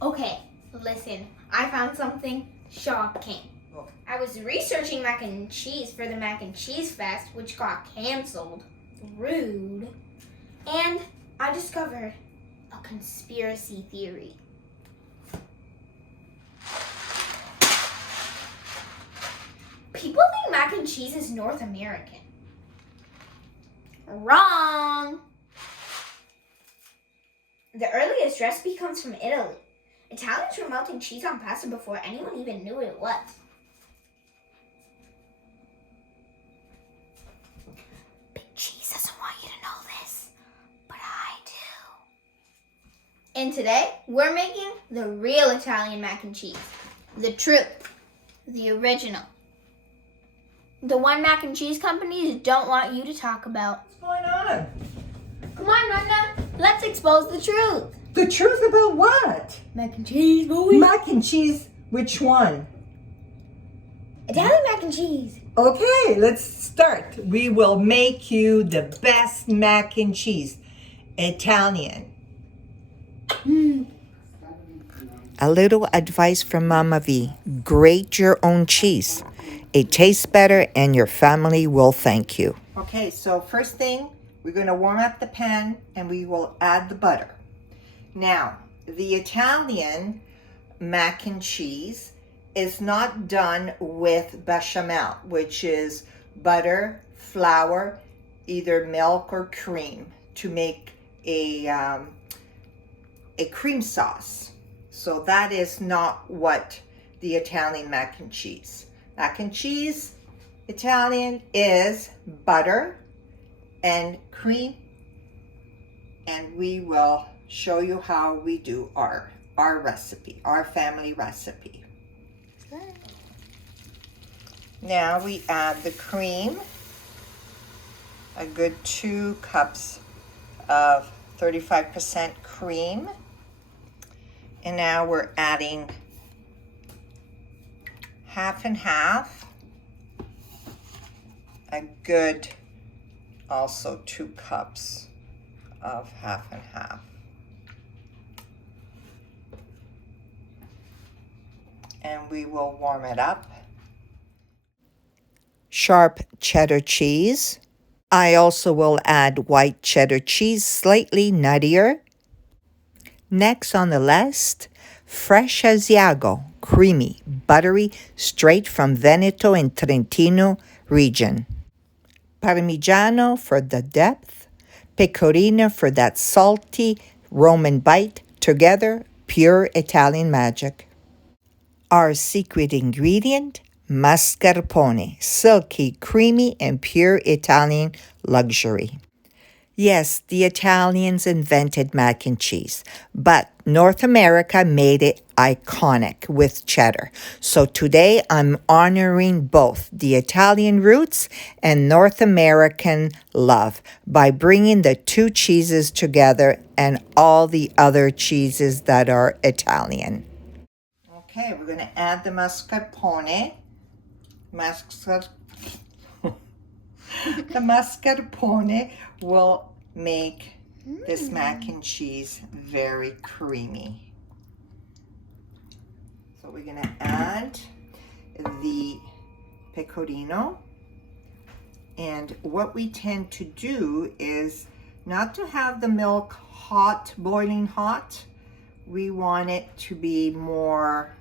Okay, listen, I found something shocking. I was researching mac and cheese for the mac and cheese fest, which got canceled. Rude. And I discovered a conspiracy theory. People think mac and cheese is North American. Wrong! The earliest recipe comes from Italy. Italians were melting cheese on pasta before anyone even knew what it was. Big Cheese doesn't want you to know this, but I do. And today, we're making the real Italian mac and cheese. The truth. The original. The one mac and cheese companies don't want you to talk about. What's going on? Come on, Nana. Let's expose the truth. The truth about what? Mac and cheese, boy. Mac and cheese, which one? Italian mac and cheese. Okay, let's start. We will make you the best mac and cheese. Italian. A little advice from Mama V. Grate your own cheese. It tastes better and your family will thank you. Okay, so first thing, we're going to warm up the pan and we will add the butter. Now, the Italian mac and cheese is not done with bechamel, which is butter, flour, either milk or cream to make a cream sauce. So that is not what the Italian mac and cheese. Mac and cheese, Italian, is butter and cream, and we will show you how we do our recipe, our family recipe. Now we add the cream, a good 2 cups of 35% cream, and now we're adding half and half, a good also 2 cups of half and half. And we will warm it up. Sharp cheddar cheese. I also will add white cheddar cheese, slightly nuttier. Next on the list, fresh Asiago, creamy, buttery, straight from Veneto and Trentino region. Parmigiano for the depth, pecorino for that salty Roman bite, together pure Italian magic. Our secret ingredient, mascarpone, silky, creamy, and pure Italian luxury. Yes, the Italians invented mac and cheese, but North America made it iconic with cheddar. So today I'm honoring both the Italian roots and North American love by bringing the two cheeses together and all the other cheeses that are Italian. Okay, we're going to add the mascarpone. The mascarpone will make this mac and cheese very creamy. So we're going to add the pecorino. And what we tend to do is not to have the milk hot, boiling hot. We want it to be more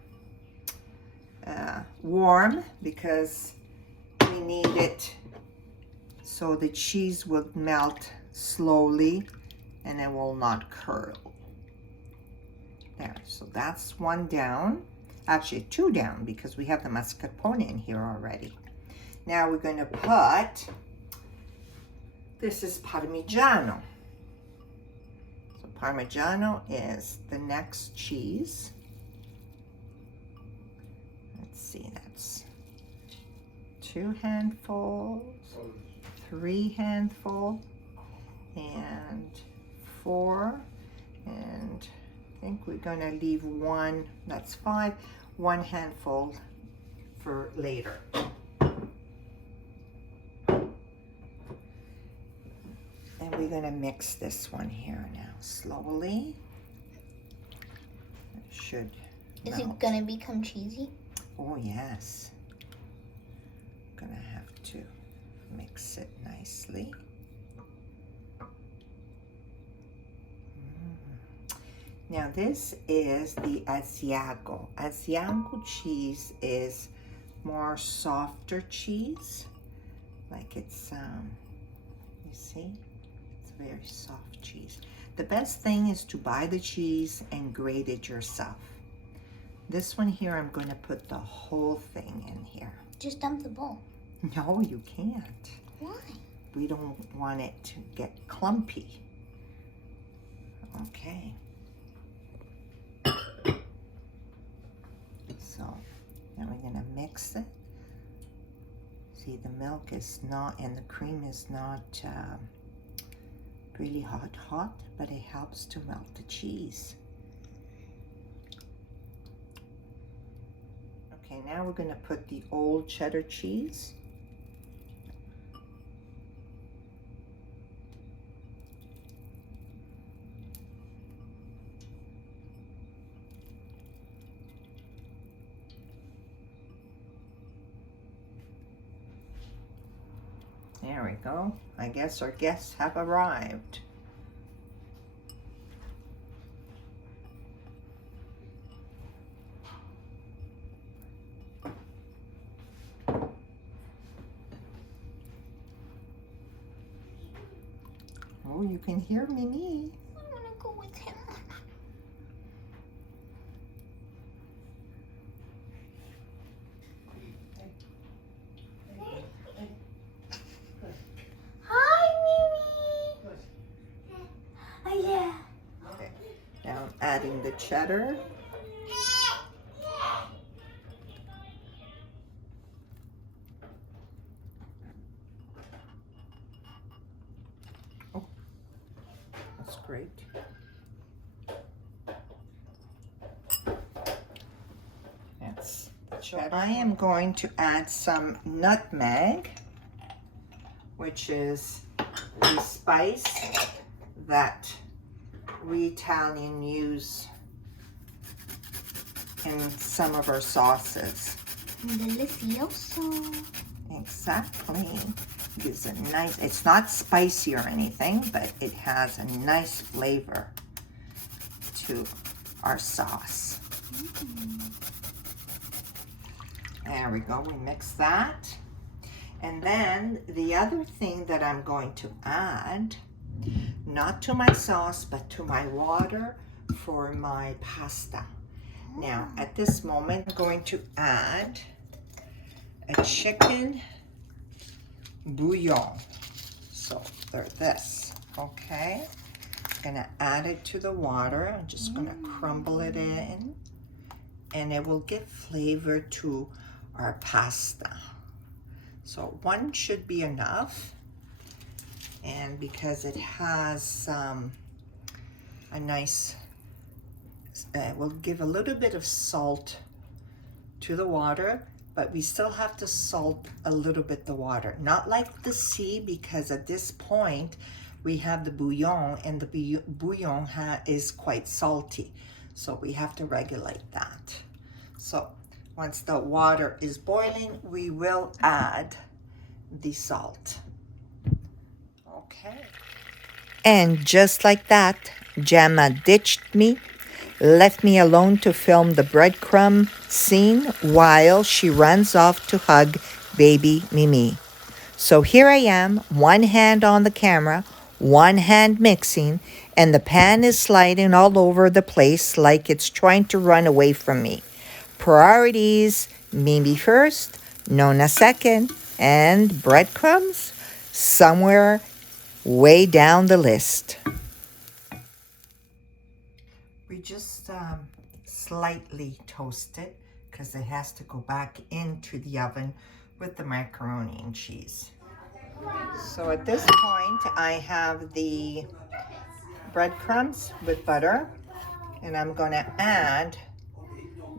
warm because we need it so the cheese will melt slowly and it will not curl. There, so that's one down. Actually, 2 down because we have the mascarpone in here already. Now we're going to put, this is Parmigiano. So Parmigiano is the next cheese. Let's see, that's 2 handfuls, 3 handfuls, and 4, and I think we're going to leave 1, that's 5, 1 handful for later. And we're going to mix this one here now slowly. should Is melt. it gonna become cheesy? Oh yes. Gonna have to mix it nicely. Now this is the Asiago. Asiago cheese is more softer cheese. Like it's, you see? It's very soft cheese. The best thing is to buy the cheese and grate it yourself. This one here, I'm going to put the whole thing in here. Just dump the bowl. No, you can't. Why? We don't want it to get clumpy. Okay. So now we're going to mix it. See, the milk is not, and the cream is not really hot, but it helps to melt the cheese. Okay, now we're going to put the old cheddar cheese. There we go. I guess our guests have arrived. Oh, you can hear Mimi. I wanna go with him. Hi, Mimi. Oh, yeah. Okay. Now I'm adding the cheddar. Oh, that's great. That's the cheddar. I am going to add some nutmeg, which is a spice that we Italian use in some of our sauces. Delicioso. Exactly. Gives a nice, it's not spicy or anything, but it has a nice flavor to our sauce. There we go, we mix that. And then the other thing that I'm going to add, not to my sauce, but to my water for my pasta. Now, at this moment, I'm going to add a chicken bouillon. So, they're this, okay? I'm gonna add it to the water. I'm just gonna crumble it in, and it will give flavor to our pasta. So one should be enough, and because it has a nice, we'll give a little bit of salt to the water, but we still have to salt a little bit the water. Not like the sea, because at this point we have the bouillon, and the bouillon is quite salty. So we have to regulate that. So once the water is boiling, we will add the salt. Okay. And just like that, Gemma ditched me, left me alone to film the breadcrumb scene while she runs off to hug baby Mimi. So here I am, one hand on the camera, one hand mixing, and the pan is sliding all over the place like it's trying to run away from me. Priorities, Mimi first, Nona second, and breadcrumbs somewhere way down the list. We just slightly toast it because it has to go back into the oven with the macaroni and cheese. So at this point, I have the breadcrumbs with butter, and I'm going to add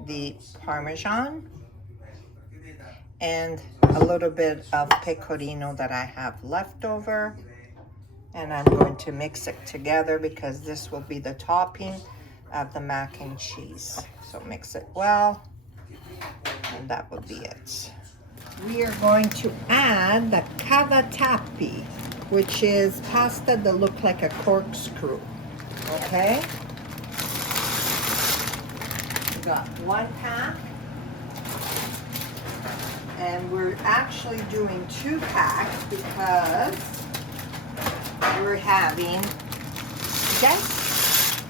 the Parmesan and a little bit of pecorino that I have left over, and I'm going to mix it together because this will be the topping of the mac and cheese. So mix it well, and that will be it. We are going to add the cavatappi, which is pasta that look like a corkscrew. Okay? We got 1 pack. And we're actually doing 2 packs because we're having guests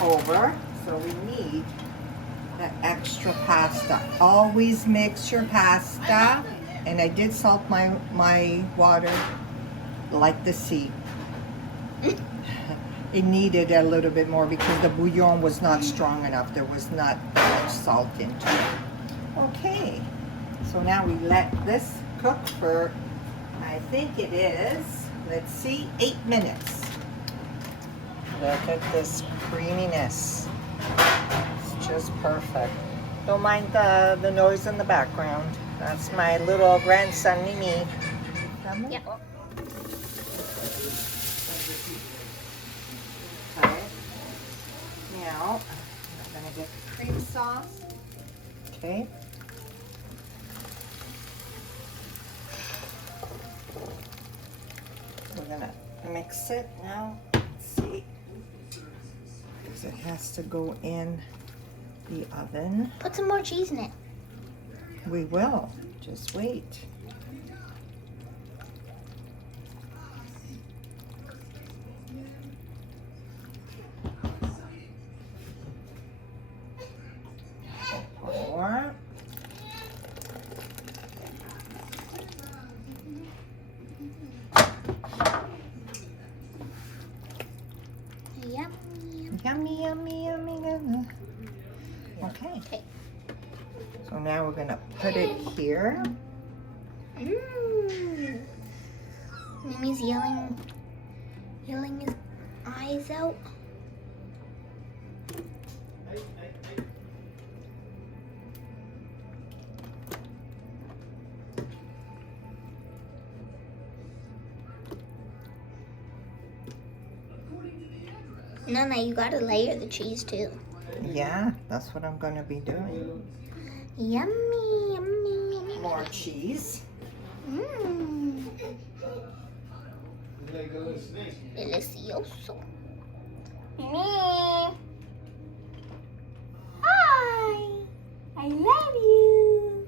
over, so we need the extra pasta. Always mix your pasta, and I did salt my water like the sea. It needed a little bit more because the bouillon was not strong enough. There was not much salt into it. Okay, so now we let this cook for, I think it is, let's see, 8 minutes. Look at this creaminess. It's just perfect. Don't mind the noise in the background. That's my little grandson, Mimi. Yep. Okay. Now, I'm gonna get the cream sauce. Okay. We're gonna mix it now. Let's see. Because it has to go in the oven. Put some more cheese in it. We will. Just wait. More. Yummy, yummy, yummy, yummy. Okay. So now we're gonna put it here. Mimi's yelling his eyes out. Nana, you gotta layer the cheese too. Yeah, that's what I'm gonna be doing. Yummy, yummy, yummy. More cheese. Mmm. Delicioso. Mimi. Hi. I love you.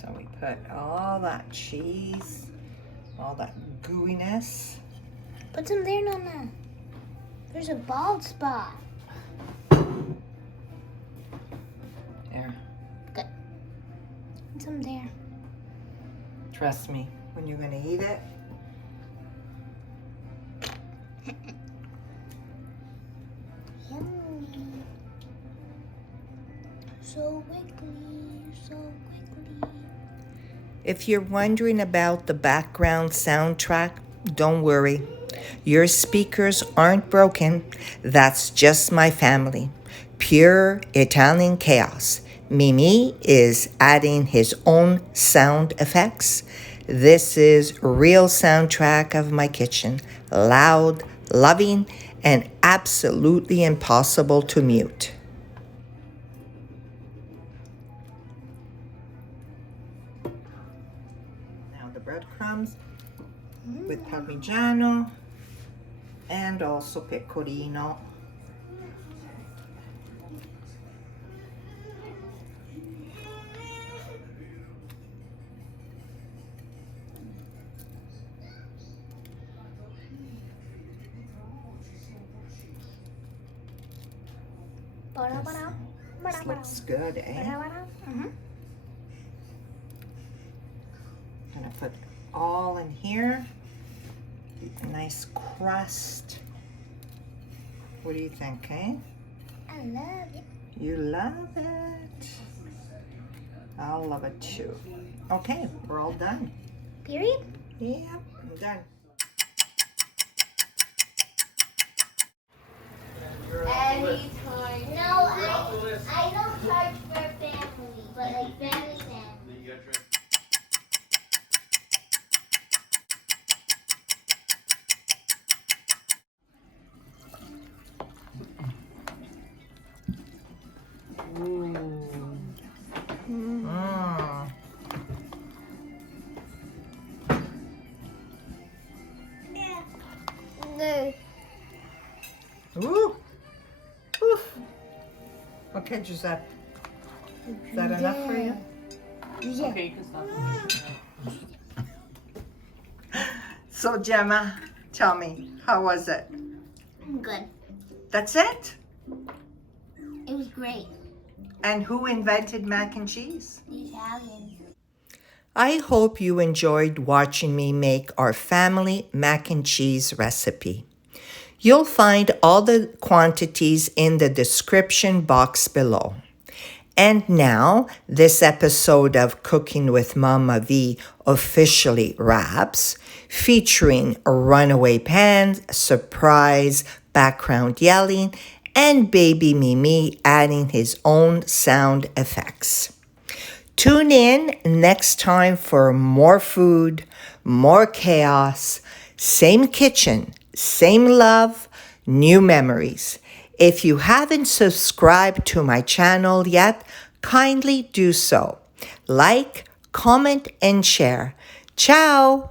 So we put all that cheese, all that gooiness. Put some there, Nana. There's a bald spot. There. Good. Put some there. Trust me, when you're gonna eat it, Yummy. So wiggly, so wiggly. If you're wondering about the background soundtrack, don't worry. Your speakers aren't broken. That's just my family. Pure Italian chaos. Mimi is adding his own sound effects. This is real soundtrack of my kitchen. Loud, loving, and absolutely impossible to mute. now the breadcrumbs with Parmigiano and also pecorino. This looks good, eh? Gonna put all in here. A nice crust. What do you think, eh? I love it. You love it. I'll love it too. Okay, we're all done. Period? Yeah, I'm done. Anytime. No, I don't charge for family, but like family. No. Ooh. Oof. Okay, Giuseppe. Is that enough for you? Yeah. Okay, you can stop. So, Gemma, tell me, how was it? Good. That's it? It was great. And who invented mac and cheese? The Italians. I hope you enjoyed watching me make our family mac and cheese recipe. You'll find all the quantities in the description box below. And now, this episode of Cooking with Mama V officially wraps, featuring a runaway pan, surprise, background yelling, and baby Mimi adding his own sound effects. Tune in next time for more food, more chaos, same kitchen, same love, new memories. If you haven't subscribed to my channel yet, kindly do so. Like, comment, and share. Ciao!